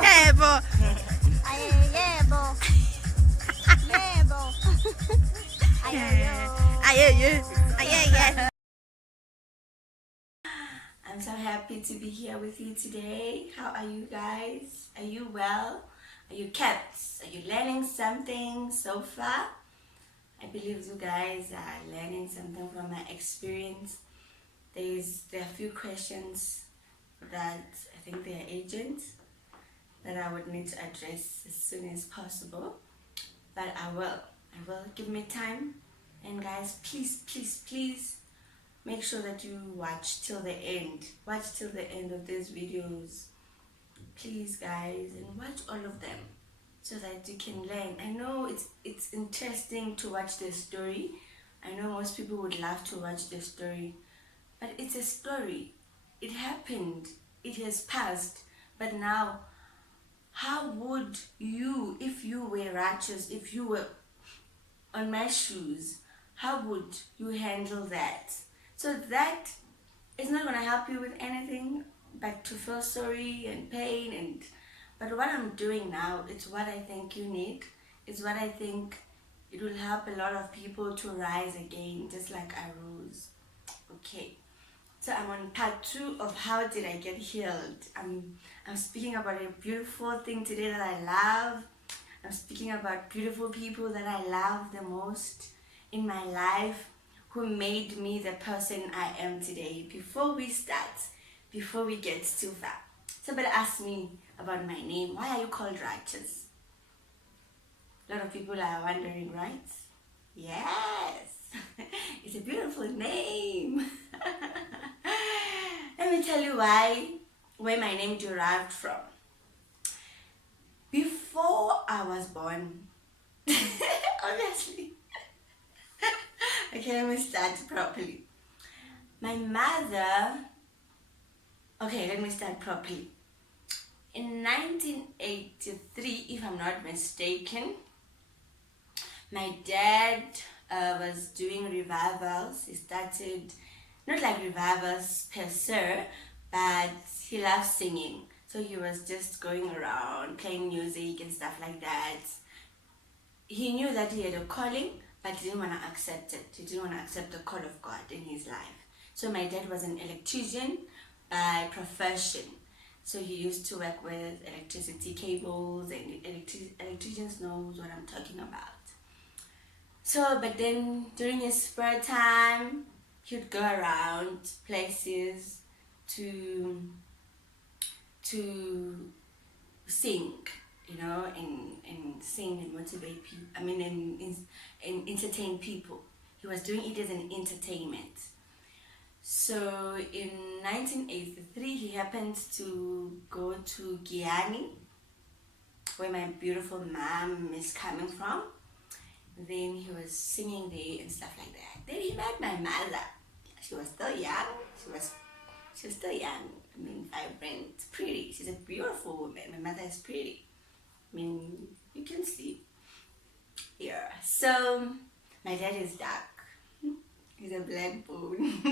Yebo. Aye. I'm so happy to be here with you today. How are you guys? Are you well? Are you kept? Are you learning something so far? I believe you guys are learning something from my experience. There are a few questions that I think they are urgent that I would need to address as soon as possible. But I will. Give me time. And guys, please make sure that you watch till the end. Watch till the end of these videos. Please guys, and watch all of them so that you can learn. I know it's interesting to watch the story. I know most people would love to watch the story, but it's a story. It happened. It has passed. But now, how would you, if you were righteous, if you were on my shoes, how would you handle that? So that is not going to help you with anything but to feel sorry and pain. But what I'm doing now, it's what I think you need. It's what I think it will help a lot of people to rise again, just like I rose. Okay. So I'm on part 2 of how did I get healed. I'm speaking about a beautiful thing today that I love. I'm speaking about beautiful people that I love the most in my life, who made me the person I am today. Before we start, before we get too far, somebody asked me about my name. Why are you called Righteous? A lot of people are wondering, right? Yes, it's a beautiful name. Let me tell you where my name derived from. Before I was born, obviously. Okay, let me start properly. My mother, okay, let me start properly. In 1983, if I'm not mistaken, my dad was doing revivals. He started, not like revivals per se, but he loved singing. So he was just going around playing music and stuff like that. He knew that he had a calling, but he didn't want to accept it. He didn't want to accept the call of God in his life. So my dad was an electrician by profession. So he used to work with electricity cables, and electricians knows what I'm talking about. So, but then during his spare time, he would go around places to sing, and sing and motivate people. And entertain people. He was doing it as an entertainment. So in 1983, he happened to go to Guyana, where my beautiful mom is coming from. Then he was singing there and stuff like that. Then he met my mother. She was still young. She was still young. Vibrant, pretty. She's a beautiful woman. My mother is pretty. You can see. Yeah. So my dad is dark. He's a black bone.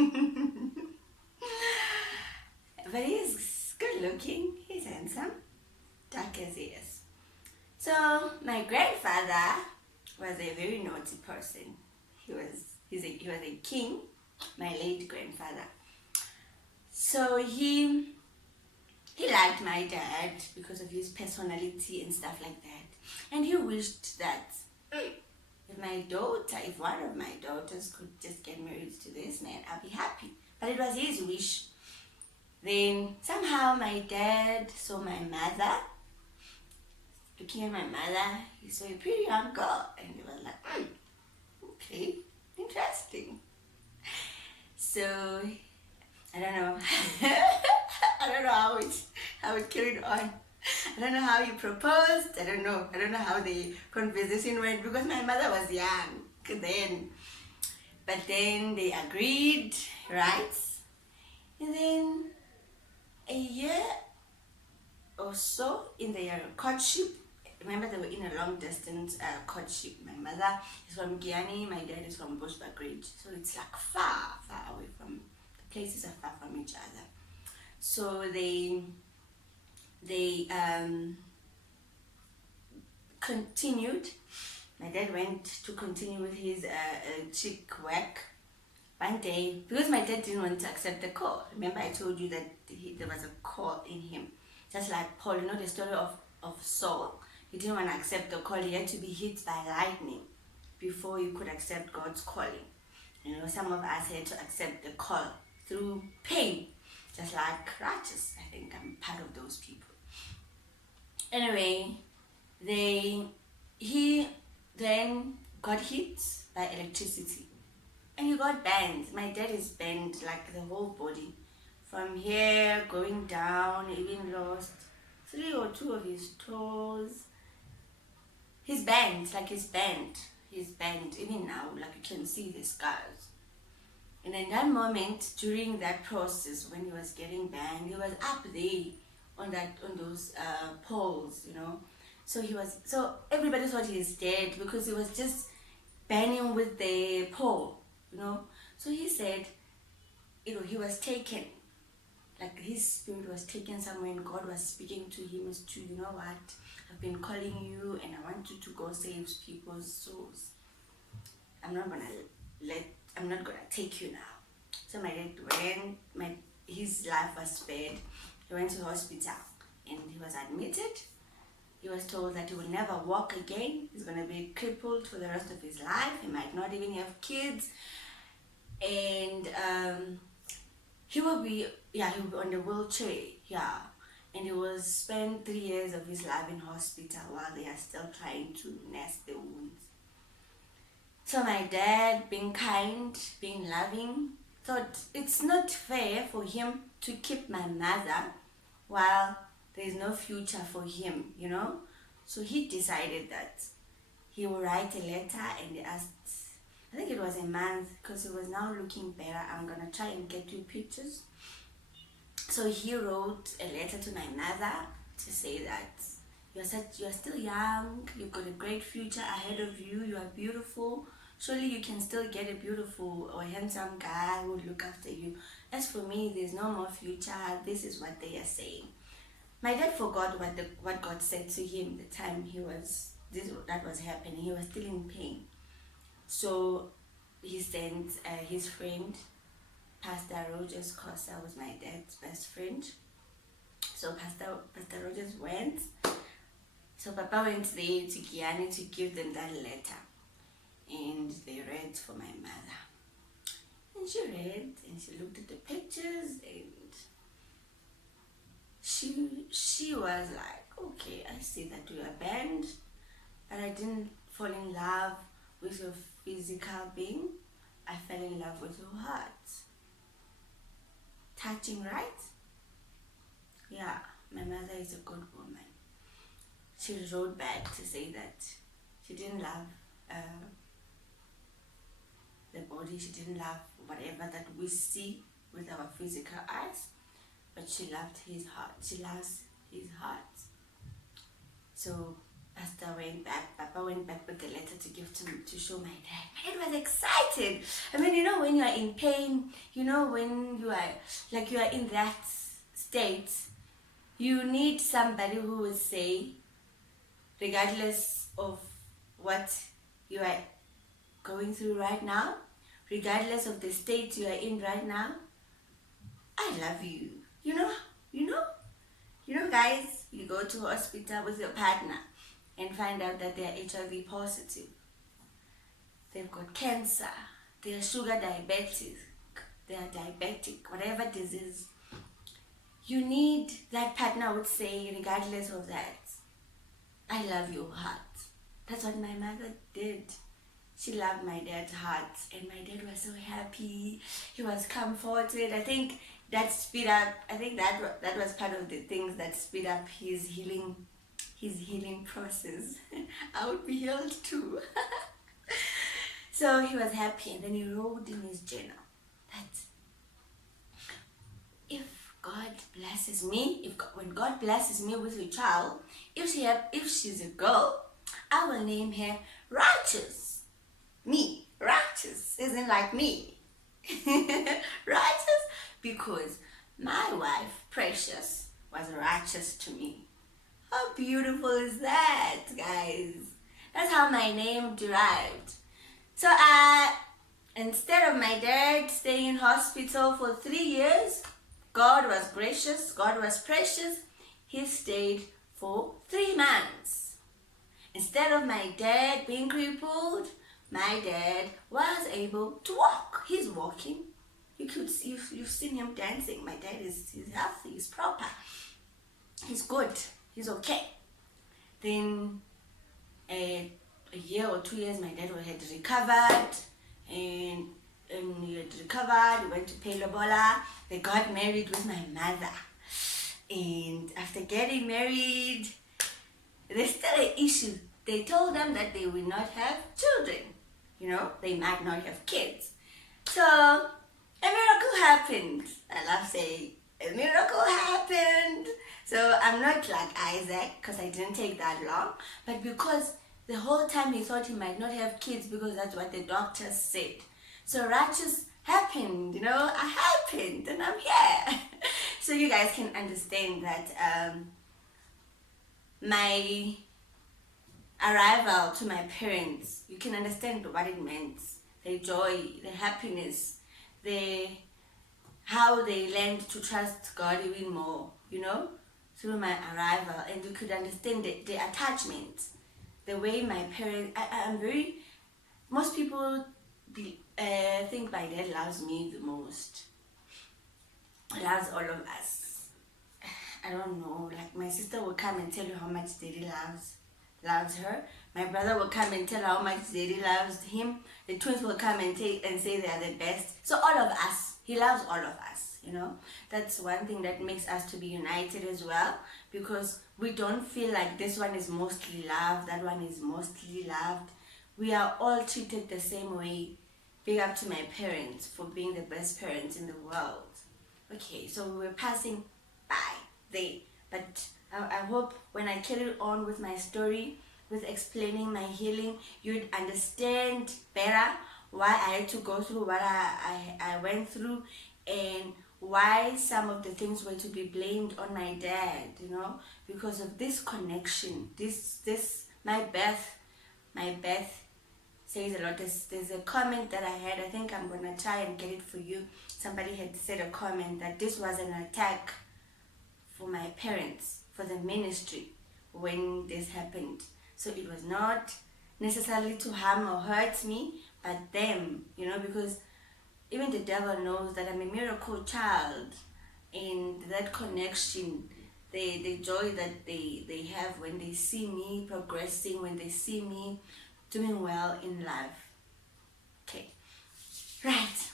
But he's good looking. He's handsome. Dark as he is. So my grandfather was a very naughty person. He was a king, my late grandfather. So he liked my dad because of his personality and stuff like that. And he wished that if one of my daughters could just get married to this man, I'll be happy. But it was his wish. Then somehow my dad saw my mother. Looking at my mother, he saw a pretty young girl, and he was like, okay, interesting. So I don't know. I don't know how it carried on. I don't know how he proposed. I don't know how the conversation went, because my mother was young then. But then they agreed, right? And then a year or so in their courtship, remember they were in a long distance courtship. My mother is from Guyana, my dad is from Bushbuck Ridge. So it's like far away from, the places are far from each other. So they continued. My dad went to continue with his chick work. One day, because my dad didn't want to accept the call. Remember I told you that there was a call in him. Just like Paul, you know the story of Saul. He didn't want to accept the call. He had to be hit by lightning before you could accept God's calling. You know, some of us had to accept the call through pain. Just like righteous. I think I'm part of those people. Anyway, he then got hit by electricity. And he got banned. My dad is banned, like the whole body. From here, going down, even lost 3 or 2 of his toes. He's banned, like he's banned. He's banned, even now, like you can see the scars. And in that moment, during that process, when he was getting banned, he was up there on those poles, you know. So everybody thought he was dead because he was just banging with the pole. You know, so he said, you know, he was taken, like his spirit was taken somewhere, and God was speaking to him as to, you know what, I've been calling you, and I want you to go save people's souls. I'm not gonna take you now. So my dad went. His life was spared. He went to hospital, and he was admitted. He was told that he will never walk again. He's going to be crippled for the rest of his life. He might not even have kids. And he will be on the wheelchair, yeah. And he will spend 3 years of his life in hospital while they are still trying to nurse the wounds. So my dad, being kind, being loving, thought it's not fair for him to keep my mother while there is no future for him, you know. So he decided that he will write a letter, and he asked, I think it was a month, because he was now looking better. I'm gonna try and get you pictures. So he wrote a letter to my mother to say that you're still young, you've got a great future ahead of you, you are beautiful. Surely you can still get a beautiful or handsome guy who will look after you. As for me, there's no more future. This is what they are saying. My dad forgot what God said to him the time that was happening. He was still in pain. So he sent his friend, Pastor Rogers Costa, was my dad's best friend. So Pastor Rogers went. So Papa went there to Guyana to give them that letter. And they read for my mother. And she read, and she looked at the pictures, and she was like, okay, I see that you are banned, but I didn't fall in love with your physical being. I fell in love with your heart. Touching, right? Yeah, my mother is a good woman. She wrote back to say that she didn't love the body, she didn't love whatever that we see with our physical eyes, but she loved his heart. She loves his heart. So Papa went back with the letter to give to show my dad. My dad was excited. I mean, you know, when you are in pain, you know, when you are in that state, you need somebody who will say, regardless of what you are going through right now, regardless of the state you are in right now, I love you. You know, guys, you go to hospital with your partner and find out that they are HIV positive. They've got cancer. They are sugar diabetes. They are diabetic, whatever disease. You need that partner would say, regardless of that, I love your heart. That's what my mother did. She loved my dad's heart, and my dad was so happy. He was comforted. I think that speed up. I think that was part of the things that speed up his healing process. I would be healed too. So he was happy, and then he wrote in his journal that when God blesses me with a child, if she's a girl, I will name her Righteous. Me, righteous, isn't like me. Righteous, because my wife, Precious, was righteous to me. How beautiful is that, guys? That's how my name derived. So instead of my dad staying in hospital for 3 years, God was gracious, God was precious. He stayed for 3 months. Instead of my dad being crippled, my dad was able to walk. He's walking. You've seen him dancing. My dad he's healthy, he's proper. He's good. He's okay. Then a year or 2 years, my dad had recovered, and he had recovered. He went to Pelobola. They got married with my mother. And after getting married, there's still an issue. They told them that they will not have children. You know, they might not have kids. So a miracle happened. I love saying a miracle happened. So I'm not like Isaac because I didn't take that long, but because the whole time he thought he might not have kids because that's what the doctors said. So righteous happened, you know, I happened and I'm here. So you guys can understand that my arrival to my parents, you can understand what it meant. The joy, the happiness, how they learned to trust God even more, you know, through my arrival. And you could understand the attachment, the way my parents, most people think my dad loves me the most. He loves all of us. I don't know, like my sister will come and tell you how much daddy loves her. My brother will come and tell how much daddy loves him. The twins will come and say they are the best. So all of us, he loves all of us, you know. That's one thing that makes us to be united as well, because we don't feel like this one is mostly loved, that one is mostly loved. We are all treated the same way. Big up to my parents for being the best parents in the world. Okay, so we were passing by there, but I hope when I carry on with my story, with explaining my healing, you'd understand better why I had to go through what I went through, and why some of the things were to be blamed on my dad, you know, because of this connection. My birth says a lot. There's a comment that I had. I think I'm gonna try and get it for you. Somebody had said a comment that this was an attack for my parents, for the ministry, when this happened. So it was not necessarily to harm or hurt me, but them, you know, because even the devil knows that I'm a miracle child, and that connection, the joy that they have when they see me progressing, when they see me doing well in life. Okay, right.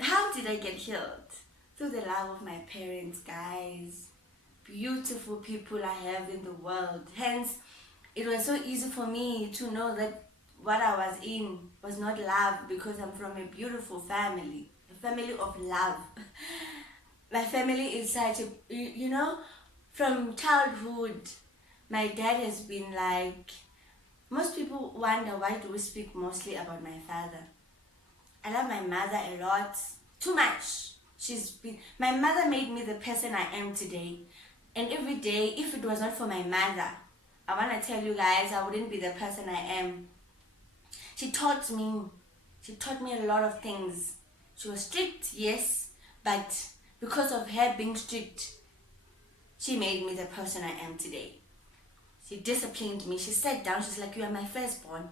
How did I get healed? Through the love of my parents, guys. Beautiful people I have in the world. Hence, it was so easy for me to know that what I was in was not love, because I'm from a beautiful family, a family of love. My family is such a, you know, from childhood, my dad has been like, most people wonder why do we speak mostly about my father. I love my mother a lot, too much. My mother made me the person I am today. And every day, if it was not for my mother, I want to tell you guys, I wouldn't be the person I am. She taught me a lot of things. She was strict, yes, but because of her being strict, she made me the person I am today. She disciplined me. She sat down, she's like, you are my firstborn.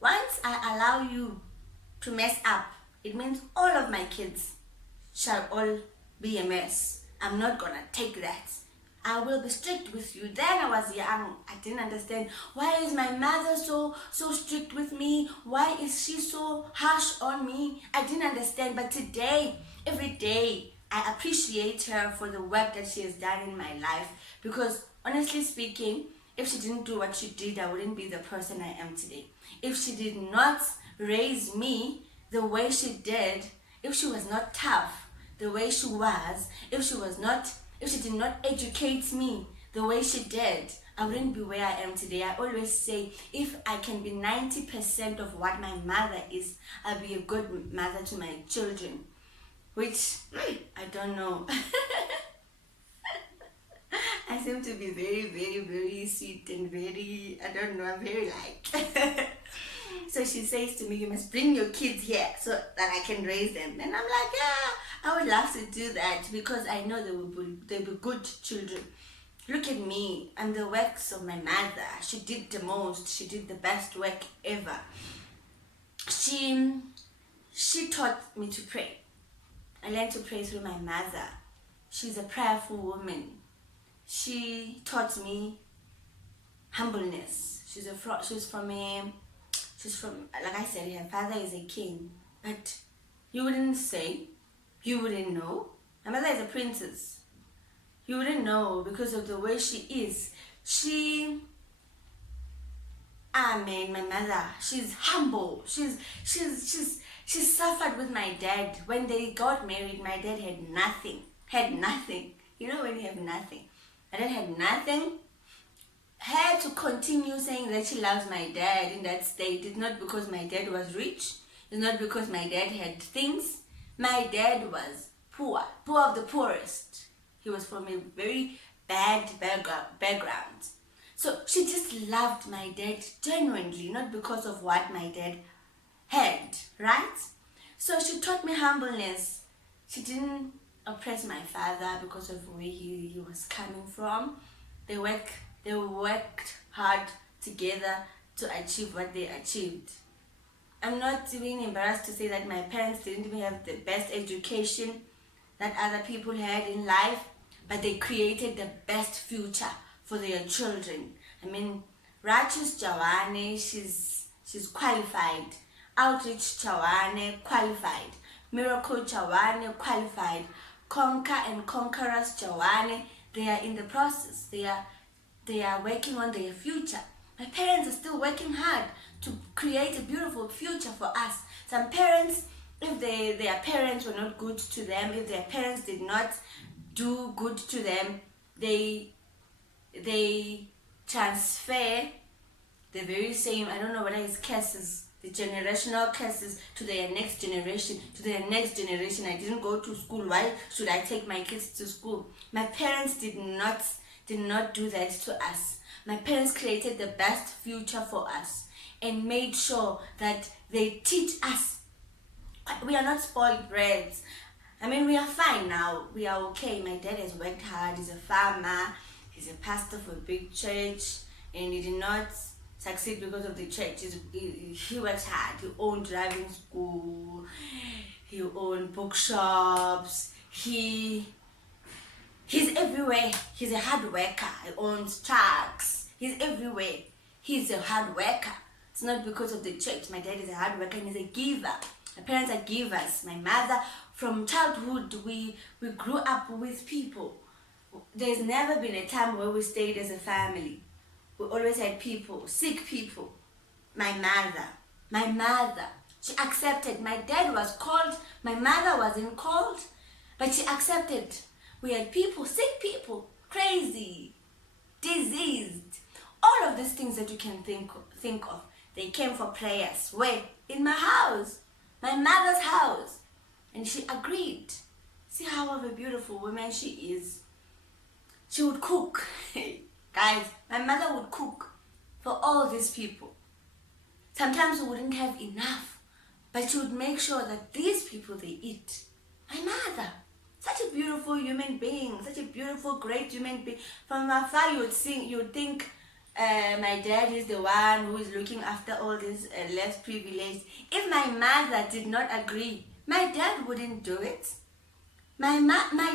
Once I allow you to mess up, it means all of my kids shall all be a mess. I'm not gonna take that. I will be strict with you. Then I was young. I didn't understand. Why is my mother so strict with me? Why is she so harsh on me? I didn't understand. But today, every day, I appreciate her for the work that she has done in my life. Because honestly speaking, if she didn't do what she did, I wouldn't be the person I am today. If she did not raise me the way she did, if she was not tough the way she was, if she did not educate me the way she did, I wouldn't be where I am today. I always say, if I can be 90% of what my mother is, I'll be a good mother to my children. Which, I don't know. I seem to be very, very, very sweet and very, I don't know, I'm very light. So she says to me, you must bring your kids here so that I can raise them. And I'm like, yeah, I would love to do that because I know they'll be good children. Look at me, I'm the works of my mother. She did the most, she did the best work ever. She taught me to pray. I learned to pray through my mother. She's a prayerful woman. She taught me humbleness. She's from, like I said, her father is a king. But you wouldn't say, you wouldn't know. My mother is a princess. You wouldn't know because of the way she is. My mother, she's humble. She suffered with my dad. When they got married, my dad had nothing. You know when you have nothing. My dad had nothing. Her to continue saying that she loves my dad in that state is not because my dad was rich. It's not because my dad had things. My dad was poor of the poorest. He was from a very bad background. So she just loved my dad genuinely, not because of what my dad had, right? So she taught me humbleness. She didn't oppress my father because of where he was coming from. They worked hard together to achieve what they achieved. I'm not even embarrassed to say that my parents didn't even have the best education that other people had in life, but they created the best future for their children. I mean, Rachus Jawane, she's qualified. Outreach Chawane, qualified. Miracle Chawane, qualified. Conquer and Conquerors Chawane, they are in the process. They are working on their future. My parents are still working hard to create a beautiful future for us. Some parents, if their parents were not good to them, if their parents did not do good to them, they transfer the very same, I don't know whether it's curses, the generational curses to their next generation, I didn't go to school, why should I take my kids to school? My parents did not do that to us. My parents created the best future for us and made sure that they teach us. We are not spoiled brats. I mean, we are fine now. We are okay. My dad has worked hard. He's a farmer. He's a pastor for a big church. And he did not succeed because of the church. He works hard. He owned driving school. He owned bookshops. He's everywhere. He's a hard worker. He owns trucks. He's everywhere. He's a hard worker. It's not because of the church. My dad is a hard worker and he's a giver. My parents are givers. My mother, from childhood, we grew up with people. There's never been a time where we stayed as a family. We always had people, sick people. My mother, she accepted. My dad was called. My mother wasn't called, but she accepted. We had people, sick people, crazy, diseased. All of these things that you can think of, they came for prayers. Where? In my house. My mother's house. And she agreed. See how of a beautiful woman she is. She would cook. Guys, my mother would cook for all these people. Sometimes we wouldn't have enough, but she would make sure that these people, they eat. My mother, such a beautiful human being, such a beautiful, great human being. From afar, you would think my dad is the one who is looking after all these less privileged. If my mother did not agree, my dad wouldn't do it. My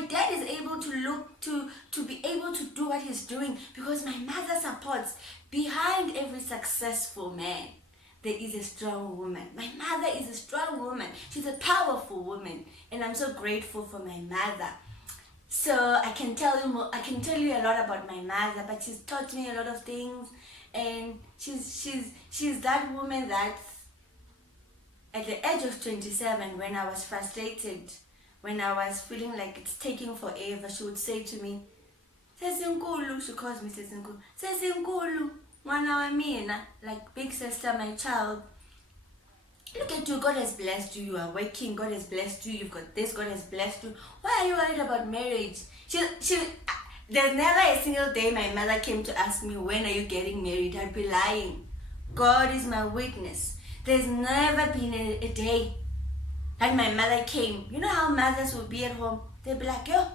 dad is able to be able to do what he's doing because my mother supports. Behind every successful man, there is a strong woman. My mother is a strong woman. She's a powerful woman, and I'm so grateful for my mother. So I can tell you a lot about my mother, but she's taught me a lot of things, and she's that woman that at the age of 27, when I was frustrated, when I was feeling like it's taking forever, she would say to me, Sesinkulu, she calls me Sesinkulu, Sesinkulu, mwana wa mina, like big sister, my child. Look at you, God has blessed you, you are working, God has blessed you, you've got this, God has blessed you. Why are you worried about marriage? There's never a single day my mother came to ask me, when are you getting married? I'd be lying. God is my witness. There's never been a day that my mother came. You know how mothers would be at home? They'd be like, yo,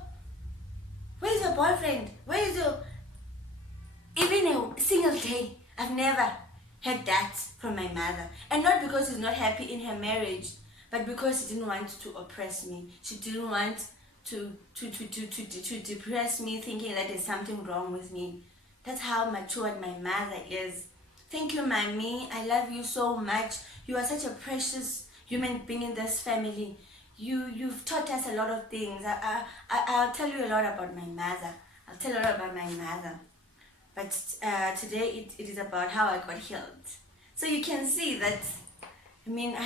where's your boyfriend? Where's your... Even a single day, I've never had that from my mother. And not because she's not happy in her marriage, but because she didn't want to oppress me. She didn't want to depress me, thinking that there's something wrong with me. That's how matured my mother is. Thank you, mommy. I love you so much. You are such a precious human being in this family. You've taught us a lot of things. I'll tell you a lot about my mother. I'll tell you a lot about my mother. But today it is about how I got healed. So you can see that, I mean,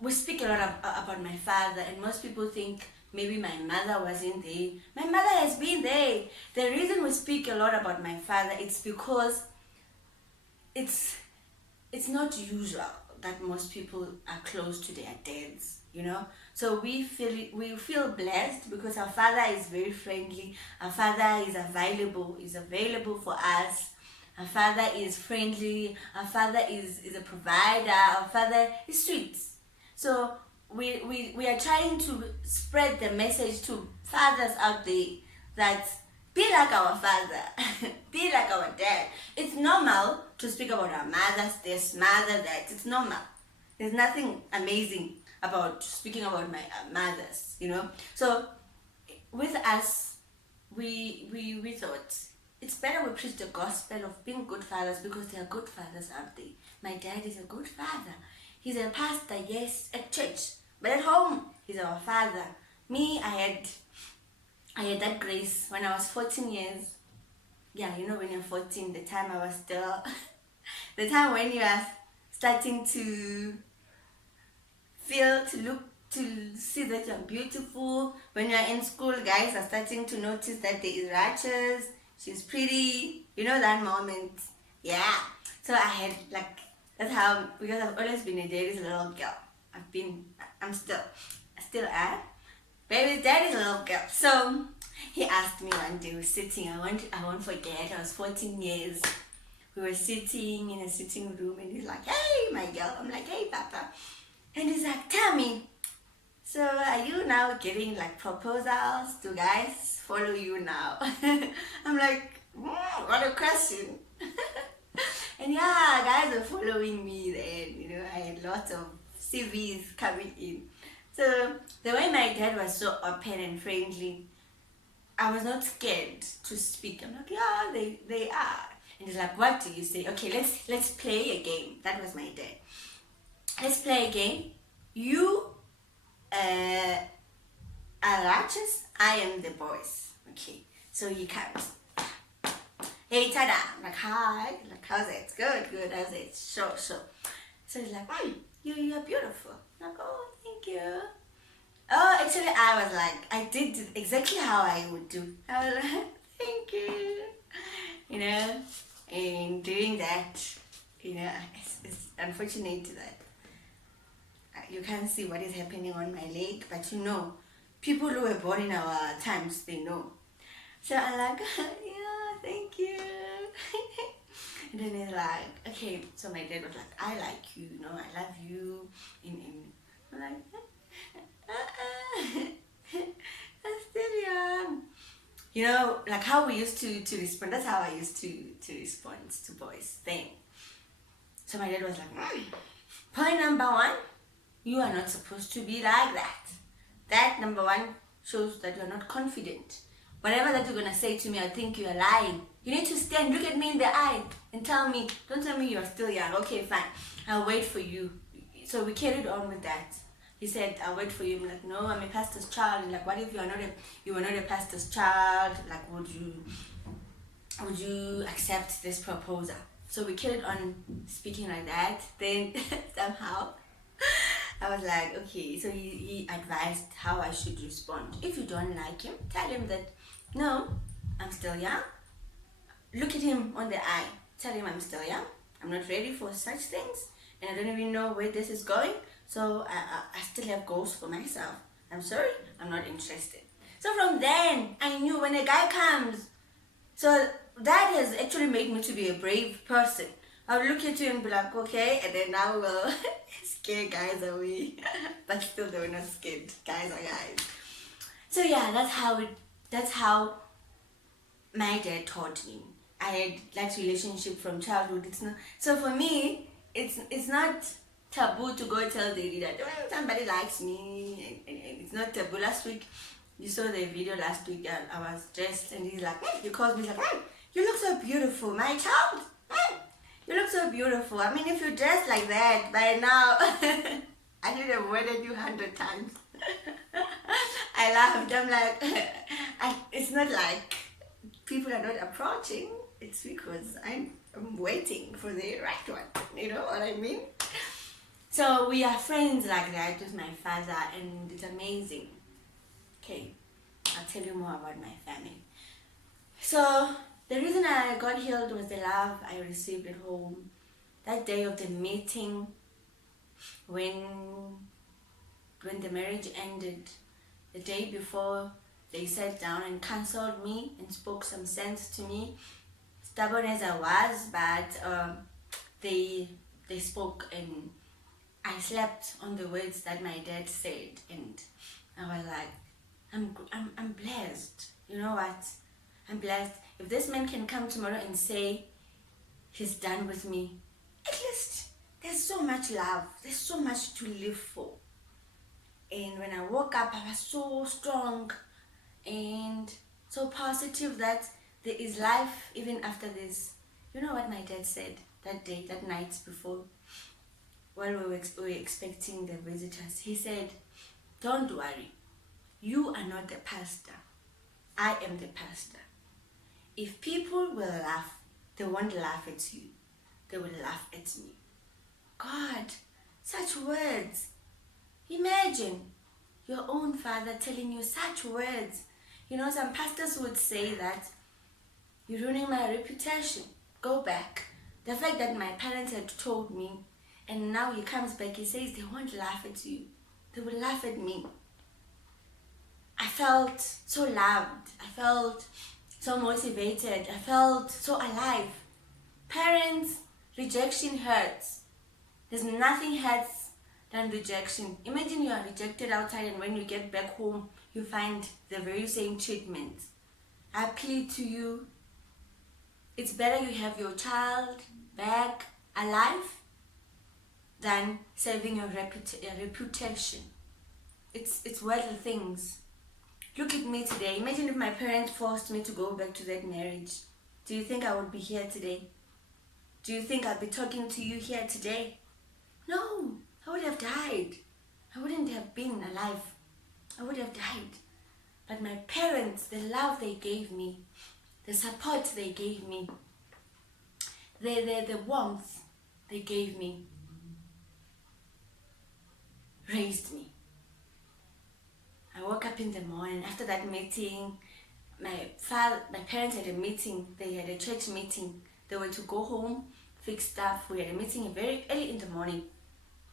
we speak a lot about my father, and most people think maybe my mother wasn't there. My mother has been there. The reason we speak a lot about my father, it's because it's not usual that most people are close to their dads, you know. So we feel blessed because our father is very friendly. Our father is available for us. Our father is friendly. Our father is a provider. Our father is sweet. So we are trying to spread the message to fathers out there that be like our father, be like our dad. It's normal to speak about our mothers, this mother, that. It's normal. There's nothing amazing about speaking about my mothers, you know. So with us, we thought it's better we preach the gospel of being good fathers, because there are good fathers out there. My dad is a good father. He's a pastor, yes, at church, but at home, he's our father. Me, I had that grace when I was 14 years. Yeah, you know, when you're 14, the time I was still, the time when you are starting to feel, to look, to see that you're beautiful. When you're in school, guys are starting to notice that there is Ratchet, she's pretty, you know, that moment. Yeah. So I had like, that's how, because I've always been a daddy's little girl. I still am. Baby's daddy's little girl. So he asked me one day, we were sitting, I won't forget, I was 14 years. We were sitting in a sitting room, and he's like, hey, my girl. I'm like, hey, papa. And he's like, tell me, so are you now getting like proposals? Do guys follow you now? I'm like, what a question. And yeah, guys are following me then, you know, I had lots of CVs coming in. So the way my dad was so open and friendly, I was not scared to speak. I'm like, yeah, they are. And he's like, what do you say? Okay, let's play a game. That was my dad. Let's play a game. You are Ratchet, I am the boys. Okay, so he comes. Hey, tada. I'm like, hi. Like, how's it? Good. How's it? Sure. So he's like, you're beautiful. I'm like, oh, thank you. Oh, actually, I was like, I did exactly how I would do. I was like, thank you. You know, and doing that, you know, it's unfortunate that you can't see what is happening on my leg, but you know, people who were born in our times, they know. So I'm like, yeah, thank you. And then he's like, okay, so my dad was like, I like you, you know, I love you. I'm like, I'm still young. You know, like how we used to respond, that's how I used to respond to boys then. So my dad was like, point number one, you are not supposed to be like that. That, number one, shows that you are not confident. Whatever that you're going to say to me, I think you are lying. You need to stand, look at me in the eye and tell me, don't tell me you are still young. Okay, fine, I'll wait for you. So we carried on with that. He said, I'll wait for you. I'm like, no, I'm a pastor's child. And like, what if you were not a pastor's child? Like, would you accept this proposal? So we carried on speaking like that. Then somehow I was like, okay, so he advised how I should respond. If you don't like him, tell him that, no, I'm still young. Look at him on the eye. Tell him I'm still young. I'm not ready for such things. And I don't even know where this is going. So I still have goals for myself. I'm sorry, I'm not interested. So from then, I knew when a guy comes. So that has actually made me to be a brave person. I'll look at you and be like, okay, and then I will scare guys away. But still they were not scared. Guys are guys. So yeah, that's how my dad taught me. I had that relationship from childhood. It's not so for me. It's not taboo to go tell Daddy that somebody likes me. It's not taboo. Last week, you saw the video last week. I was dressed, and he's like, he calls me, he's like, you look so beautiful, my child. You look so beautiful. I mean, if you dress like that by now, I should have wedded you 100 times. I laughed. I'm like, it's not like people are not approaching. It's because I'm waiting for the right one. You know what I mean? So we are friends like that with my father, and it's amazing. Okay, I'll tell you more about my family. So the reason I got healed was the love I received at home. That day of the meeting, when the marriage ended, the day before, they sat down and counseled me and spoke some sense to me. Stubborn as I was, but they spoke, and I slept on the words that my dad said, and I was like, I'm blessed. You know what? I'm blessed. If this man can come tomorrow and say he's done with me, at least there's so much love. There's so much to live for. And when I woke up, I was so strong and so positive that there is life even after this. You know what my dad said that day, that night before, while we were expecting the visitors? He said, don't worry. You are not the pastor. I am the pastor. If people will laugh, they won't laugh at you. They will laugh at me. God, such words. Imagine your own father telling you such words. You know, some pastors would say that, you're ruining my reputation. Go back. The fact that my parents had told me, and now he comes back, he says they won't laugh at you. They will laugh at me. I felt so loved. I felt so motivated. I felt so alive. Parents, rejection hurts. There's nothing hurts than rejection. Imagine you are rejected outside, and when you get back home, you find the very same treatment. I plead to you, it's better you have your child back alive than saving your reputation. It's worldly things. Look at me today. Imagine if my parents forced me to go back to that marriage. Do you think I would be here today? Do you think I'd be talking to you here today? No, I would have died. I wouldn't have been alive. I would have died. But my parents, the love they gave me, the support they gave me, the warmth they gave me, raised me. I woke up in the morning after that meeting. My parents had a meeting. They had a church meeting. They were to go home, fix stuff. We had a meeting very early in the morning.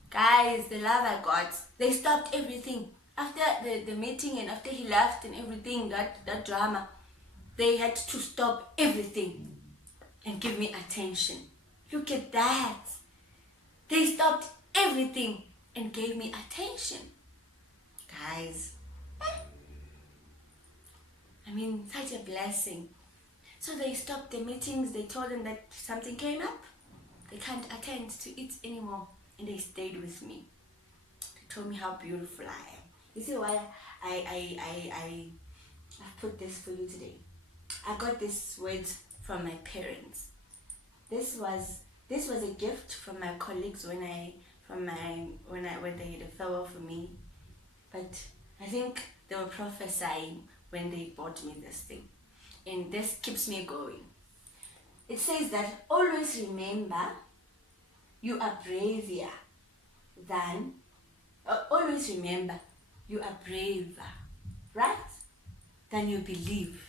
Guys, the love I got, they stopped everything. After the meeting and after he left and everything, that drama, they had to stop everything and give me attention. Look at that. They stopped everything and gave me attention. Guys, I mean, such a blessing. So they stopped the meetings. They told them that something came up. They can't attend to it anymore. And they stayed with me. They told me how beautiful I am. You see why I put this for you today? I got this words from my parents. This was a gift from my colleagues when they had a farewell for me. But I think they were prophesying when they bought me this thing. And this keeps me going. It says that always remember you are braver than, always remember you are braver, right? Than you believe.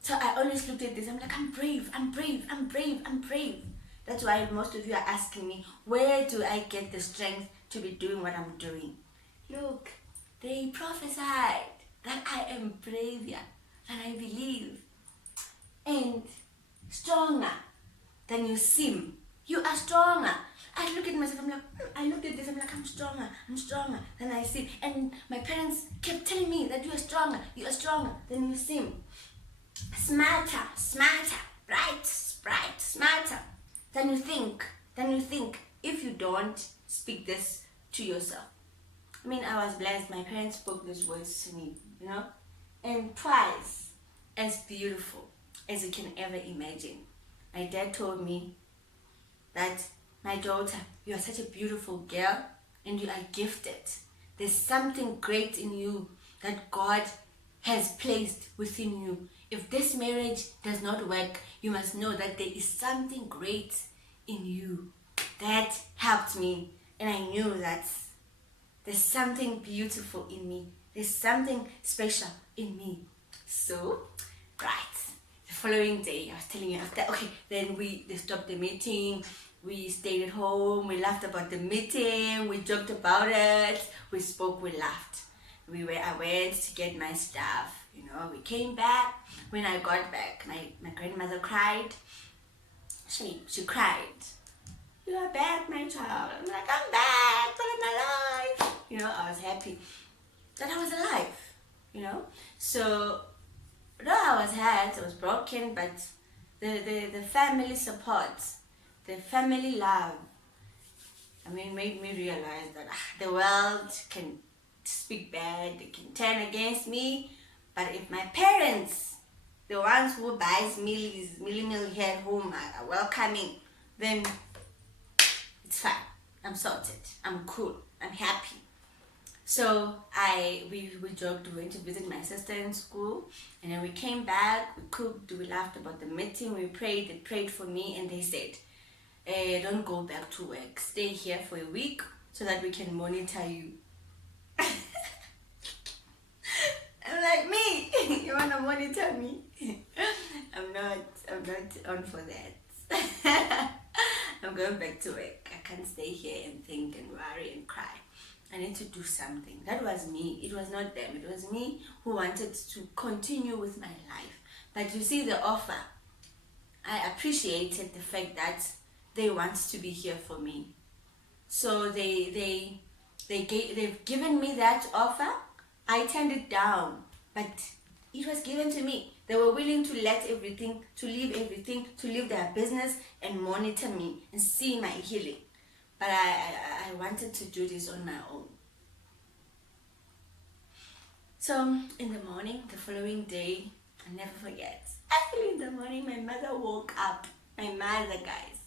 So I always looked at this, I'm like, I'm brave, I'm brave, I'm brave, I'm brave. That's why most of you are asking me, where do I get the strength to be doing what I'm doing? Look, they prophesied that I am braver. than I believe, and stronger than you seem. You are stronger. I look at myself, I'm like, I looked at this, I'm like, I'm stronger than I seem. And my parents kept telling me that you are stronger than you seem. Smarter, bright, smarter than you think. If you don't speak this to yourself. I mean, I was blessed. My parents spoke these words to me, and twice as beautiful as you can ever imagine. My dad told me that, my daughter, you are such a beautiful girl and you are gifted. There's something great in you that God has placed within you. If this marriage does not work, you must know that there is something great in you. That helped me, and I knew that there's something beautiful in me. There's something special in me. So, right, the following day, I was telling you after, then they stopped the meeting. We stayed at home. We laughed about the meeting. We joked about it. We spoke. We laughed. I went to get my stuff. We came back. When I got back, my grandmother cried. She cried. You are back, my child. I'm like, I'm back. But I'm alive. I was happy that I was alive. So, though I was hurt, I was broken, but the family support, the family love, made me realize that the world can speak bad, they can turn against me, but if my parents, the ones who buys meal here at home, are welcoming, then it's fine. I'm sorted. I'm cool. I'm happy. So we joked, we went to visit my sister in school, and then we came back, we cooked, we laughed about the meeting, we prayed, they prayed for me, and they said, don't go back to work, stay here for a week so that we can monitor you. I'm like, me? You wanna monitor me? I'm not on for that. I'm going back to work. I can't stay here and think and worry and cry. I need to do something. That was me. It was not them. It was me who wanted to continue with my life. But you see the offer. I appreciated the fact that they want to be here for me. So they've given me that offer. I turned it down, but it was given to me. They were willing to leave everything, to leave their business and monitor me and see my healing. But I wanted to do this on my own. So in the morning, the following day, I'll never forget. Actually, in the morning, my mother woke up. My mother, guys.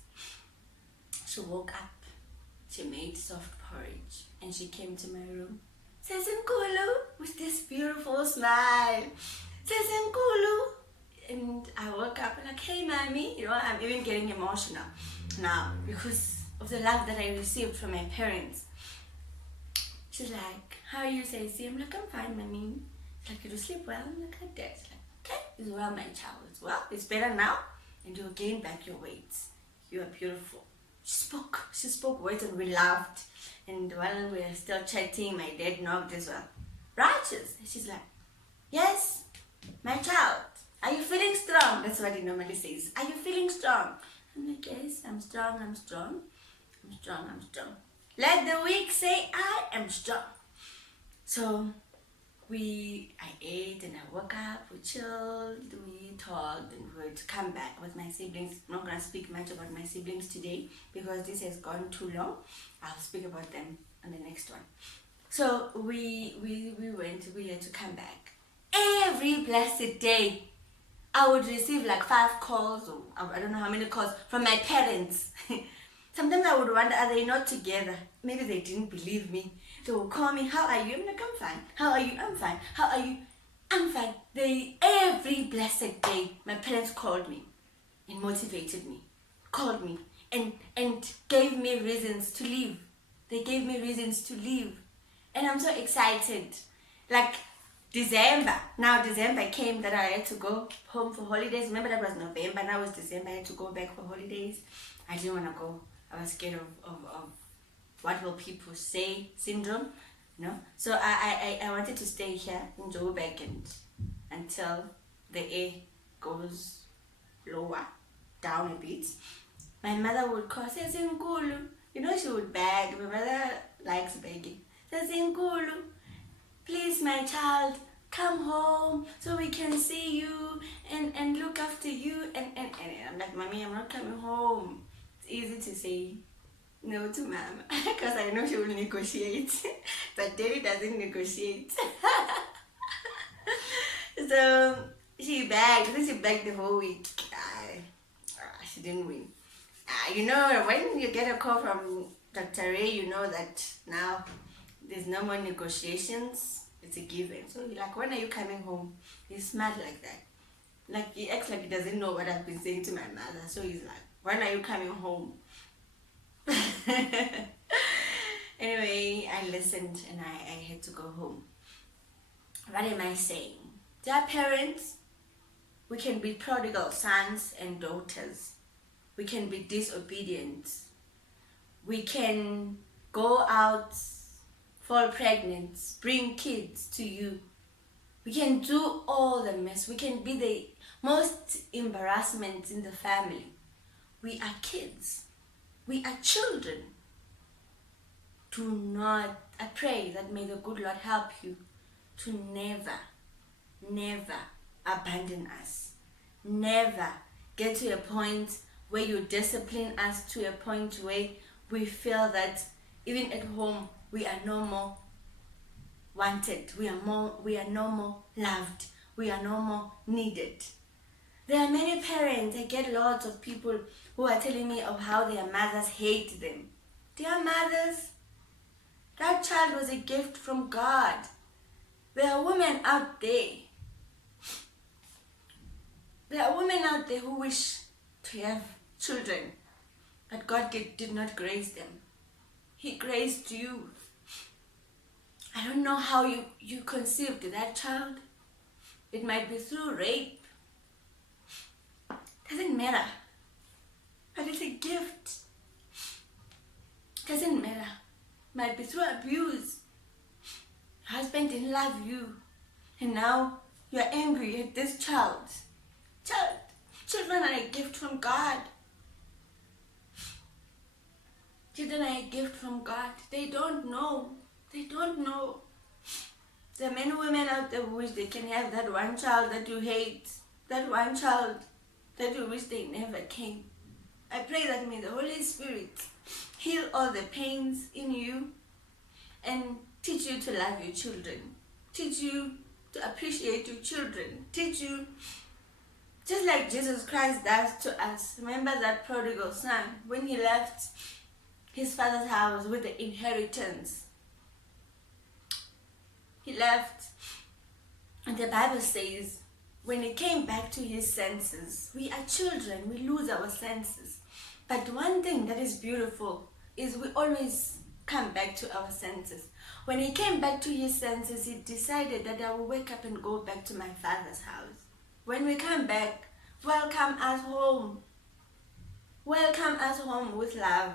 She woke up. She made soft porridge and she came to my room. Says Nkulu, with this beautiful smile. Says Nkulu. And I woke up and like, hey, mommy. I'm even getting emotional now because of the love that I received from my parents. She's like, how are you, Stacey? I'm like, I'm fine, mommy. She's like, did you sleep well? I'm like, I did. She's like, okay, it's well, my child. It's well, it's better now, and you'll gain back your weight. You are beautiful. She spoke words and we laughed. And while we were still chatting, my dad knocked as well. Righteous. And she's like, yes, my child, are you feeling strong? That's what he normally says. Are you feeling strong? I'm like, yes, I'm strong. Let the weak say, I am strong. So I ate and I woke up, we chilled, we talked, and we were to come back with my siblings. I'm not going to speak much about my siblings today because this has gone too long. I'll speak about them on the next one. So we had to come back. Every blessed day, I would receive like 5 calls, or I don't know how many calls, from my parents. Sometimes I would wonder, are they not together? Maybe they didn't believe me. They would call me, how are you? I'm like, I'm fine. How are you? I'm fine. How are you? I'm fine. Every blessed day, my parents called me and motivated me, called me and gave me reasons to leave. They gave me reasons to leave. And I'm so excited. Like December. Now December came that I had to go home for holidays. Remember that was November. Now it's December. I had to go back for holidays. I didn't want to go. I was scared of what will people say syndrome, So I wanted to stay here in Joburg until the air goes lower, down a bit. My mother would call, Sezinkulu. You know, she would beg. My mother likes begging. Sezinkulu, please, my child, come home so we can see you and look after you. And I'm like, Mommy, I'm not coming home. It's easy to say no to mom because I know she will negotiate. But daddy doesn't negotiate. So she begged. I think she begged the whole week. She didn't win. You know, when you get a call from Dr. Ray, you know that now there's no more negotiations. It's a given. So you're like, when are you coming home? He's smart like that. Like, he acts like he doesn't know what I've been saying to my mother. So he's like, when are you coming home? Anyway, I listened and I had to go home. What am I saying? Dear parents, we can be prodigal sons and daughters. We can be disobedient. We can go out, fall pregnant, bring kids to you. We can do all the mess. We can be the most embarrassment in the family. We are kids. We are children. Do not, I pray that may the good Lord help you to never abandon us. Never get to a point where you discipline us to a point where we feel that even at home we are no more wanted, we are no more loved, we are no more needed. There are many parents, I get lots of people who are telling me of how their mothers hate them. Dear mothers, that child was a gift from God. There are women out there. There are women out there who wish to have children, but God did not grace them. He graced you. I don't know how you conceived that child. It might be through rape. Doesn't matter. But it's a gift. Doesn't matter. Might be through abuse. Your husband didn't love you. And now you're angry at this child. Children are a gift from God. Children are a gift from God. They don't know. They don't know. There are many women out there who wish they can have that one child that you hate. That one child that you wish they never came. I pray that may the Holy Spirit heal all the pains in you and teach you to love your children. Teach you to appreciate your children. Teach you, just like Jesus Christ does to us. Remember that prodigal son when he left his father's house with the inheritance. He left, and the Bible says when he came back to his senses, we are children, we lose our senses. But one thing that is beautiful is we always come back to our senses. When he came back to his senses, he decided that I will wake up and go back to my father's house. When we come back, welcome us home. Welcome us home with love.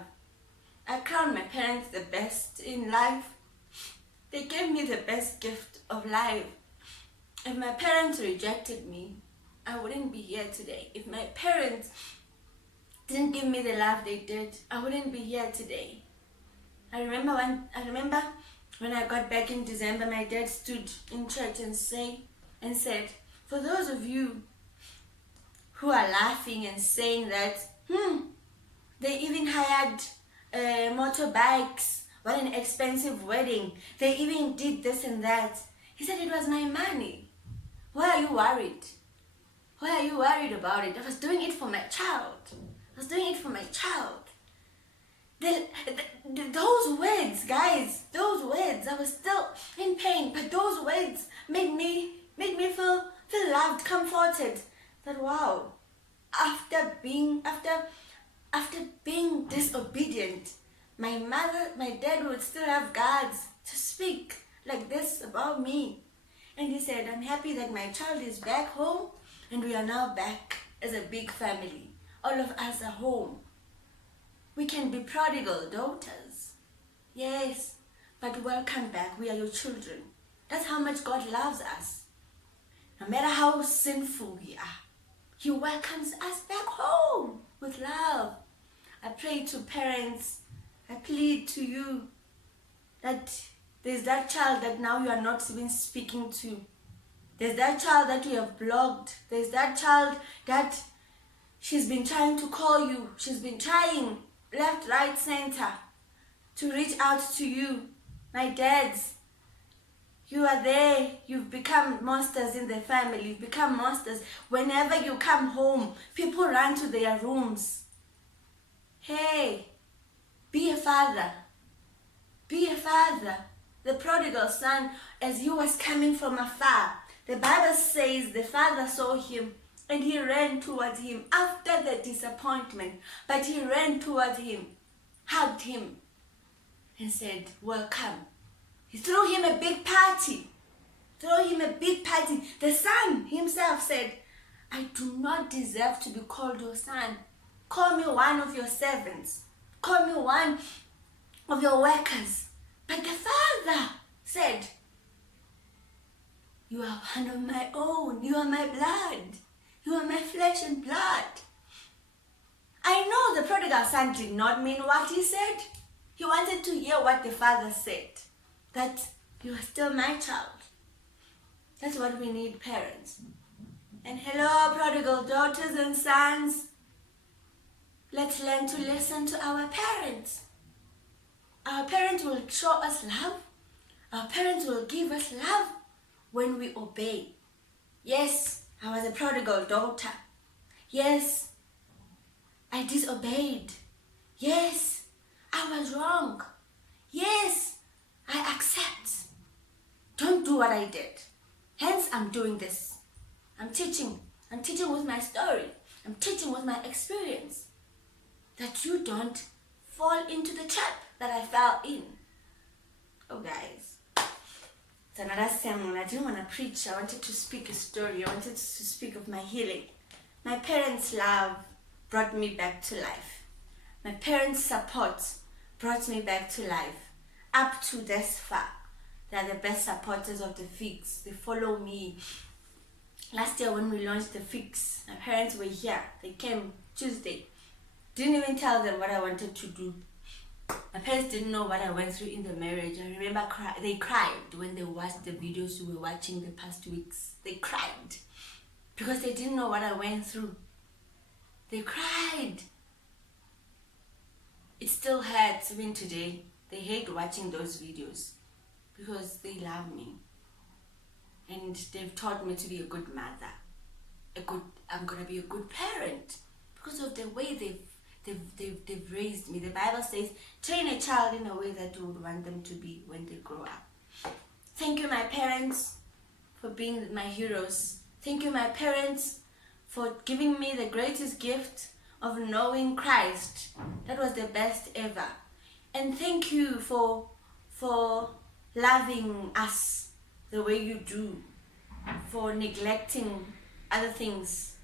I crown my parents the best in life. They gave me the best gift of life. If my parents rejected me, I wouldn't be here today. If my parents didn't give me the love they did, I wouldn't be here today. I remember when I got back in December, my dad stood in church and said, for those of you who are laughing and saying that, they even hired motorbikes, what an expensive wedding, they even did this and that. He said, it was my money. Why are you worried? Why are you worried about it? I was doing it for my child. I was doing it for my child. Those words, guys, those words, I was still in pain, but those words made me feel loved, comforted. That wow, after being disobedient, my dad would still have guts to speak like this about me. And he said, I'm happy that my child is back home and we are now back as a big family. All of us are home. We can be prodigal daughters. Yes, but welcome back. We are your children. That's how much God loves us. No matter how sinful we are, He welcomes us back home with love. I pray to parents, I plead to you that there's that child that now you are not even speaking to. There's that child that you have blocked. There's that child that she's been trying to call you. She's been trying left, right, center to reach out to you. My dads, you are there. You've become monsters in the family. You've become monsters. Whenever you come home, people run to their rooms. Hey, be a father. Be a father. The prodigal son, as he was coming from afar, the Bible says the father saw him and he ran towards him after the disappointment. But he ran towards him, hugged him, and said, welcome. He threw him a big party. The son himself said, I do not deserve to be called your son. Call me one of your servants. Call me one of your workers. But the father said, you are one of my own. You are my blood. You are my flesh and blood. I know the prodigal son did not mean what he said. He wanted to hear what the father said. That you are still my child. That's what we need, parents. And hello, prodigal daughters and sons. Let's learn to listen to our parents. Our parents will show us love. Our parents will give us love when we obey. Yes, I was a prodigal daughter. Yes, I disobeyed. Yes, I was wrong. Yes, I accept. Don't do what I did. Hence, I'm doing this. I'm teaching. I'm teaching with my story. I'm teaching with my experience. That you don't fall into the trap that I fell in. Oh, guys. It's another sermon. I didn't want to preach. I wanted to speak a story. I wanted to speak of my healing. My parents' love brought me back to life. My parents' support brought me back to life. Up to this far. They are the best supporters of the Fix. They follow me. Last year when we launched the Fix, my parents were here. They came Tuesday. Didn't even tell them what I wanted to do. My parents didn't know what I went through in the marriage. I remember they cried when they watched the videos we were watching the past weeks. They cried because they didn't know what I went through. They cried. It still hurts even today. They hate watching those videos because they love me. And they've taught me to be a good mother. I'm going to be a good parent because of the way they've raised me. The Bible says, train a child in a way that you would want them to be when they grow up. Thank you, my parents, for being my heroes. Thank you, my parents, for giving me the greatest gift of knowing Christ. That was the best ever. And thank you for loving us the way you do, for neglecting other things,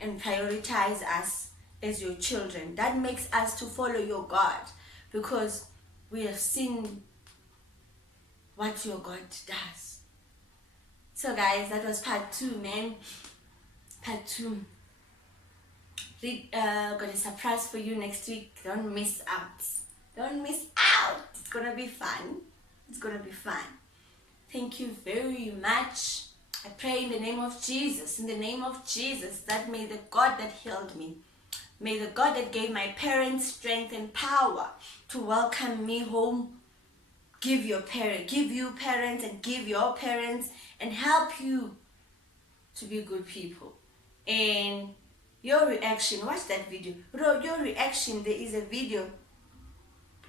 and prioritize us as your children. That makes us to follow your God, because we have seen what your God does. So guys, that was part 2, man. Part 2. Got a surprise for you next week. Don't miss out. Don't miss out. It's gonna be fun. It's gonna be fun. Thank you very much. I pray in the name of Jesus, that may the God that healed me, may the God that gave my parents strength and power to welcome me home, give you parents and give your parents and help you to be good people. And your reaction, watch that video. Your reaction, there is a video.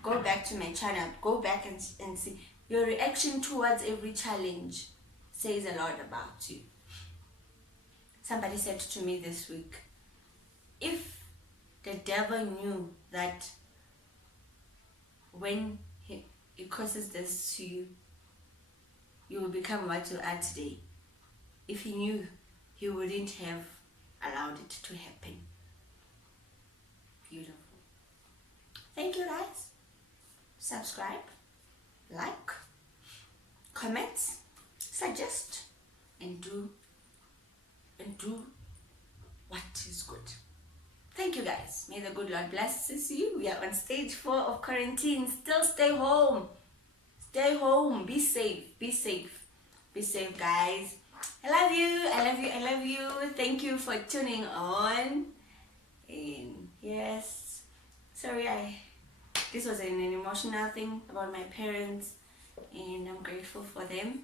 Go back to my channel, go back and see. Your reaction towards every challenge says a lot about you. Somebody said to me this week, if the devil knew that when he causes this to you, you will become what you are today. If he knew, he wouldn't have allowed it to happen. Beautiful. Thank you, guys. Subscribe, like, comment, suggest and do what is good. Thank you guys. May the good Lord bless you. We are on stage 4 of quarantine. Still stay home. Stay home. Be safe. Be safe. Be safe, guys. I love you. I love you. I love you. Thank you for tuning on. And yes, sorry, this was an emotional thing about my parents, and I'm grateful for them.